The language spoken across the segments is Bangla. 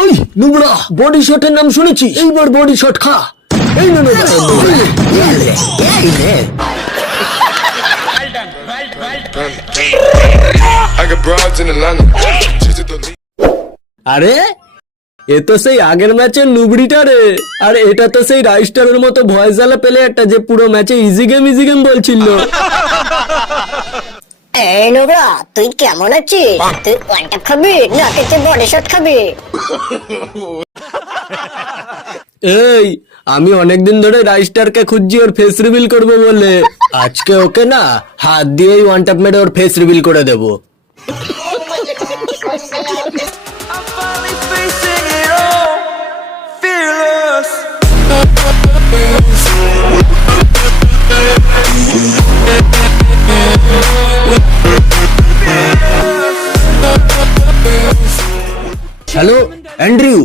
ওই নুবড়া, বডি শটের নাম শুনেছিস? এইবার বডি শট খা। এই নে আরে এ তো সেই আগের ম্যাচের নুবড়িটা রে। আর এটা তো সেই রাইস্টারের মতো ভয়েস জ্বালা প্লেয়ারটা যে পুরো ম্যাচে ইজি গেম বলছিল। এই নোবরা, তুই কেমন আছিস? তুই ওয়ান ট্যাপ খাবি নাকি তুই বডি শট খাবি? এই আমি অনেকদিন ধরে রাইস্টারকে খুঁজছি ওর ফেস রিভিল করবো বলে। আজকে ওকে না হাত দিয়েই ওয়ান ট্যাপ মেরে ওর ফেস রিভিল করে দেবো। হ্যালো অ্যান্ড্রিউ,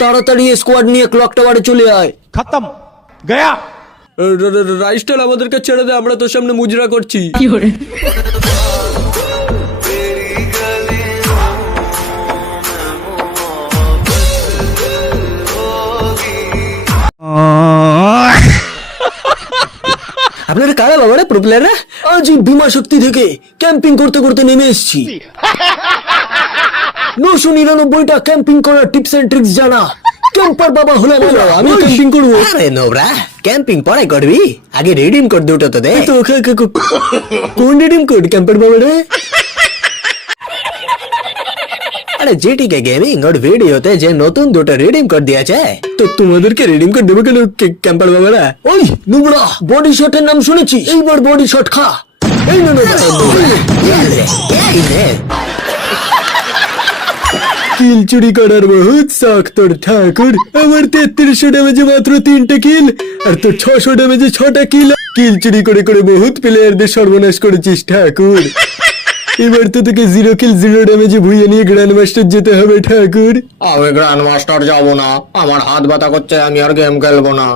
তাড়াতাড়ি স্কোয়াড নিয়ে ক্লক টাওয়ারে চলে আয়। खत्म गया। রাইস্টার আমাদেরকে ছেড়ে দে, আমরা তোর সামনে মুজরা করছি। আপনারা কারা বাবারা প্রো প্লেয়াররা? আজ বিমা শক্তি থেকে ক্যাম্পিং করতে করতে নেমে এসেছি। 999টা ক্যাম্পিং করার টিপস এন্ড ট্রিক্স জানা ক্যাম্পার বাবা হলে আমি ক্যাম্পিং করবো। আরে নোবরা, ক্যাম্পিং পরে করবি, আগে রিডিম কোড দুটো তো দে। তো কোন রিডিম কোড ক্যাম্পার বাবা রে? আরে জিটিকে গেমিং ওর ভিডিওতে যে নতুন দুটো রিডিম কোড দিয়েছে। তো তোমাদেরকে রিডিম কোড দেবো কেন ক্যাম্পার বাবারা? ওই নুবড়া, বডি শটের নাম শুনেছিস? এইবার বডি শট খা। এই কিল চুরি করার বহুত শখ তোর ঠাকুর। আমার 3300 ড্যামেজে মাত্র 3টে কিল, আর তোর 600 ড্যামেজে 6টা কিল। কিল চুরি করে করে বহুত প্লেয়ারদের সর্বনাশ করেছিস ঠাকুর। এবার তো তোকে 0 কিল 0 ড্যামেজে ভুইয়ে নিয়ে গ্র্যান্ড মাস্টার যেতে হবে ঠাকুর। আমি গ্র্যান্ড মাস্টার যাবো না, আমার হাত ব্যথা করছে, আমি আর গেম খেলবো না।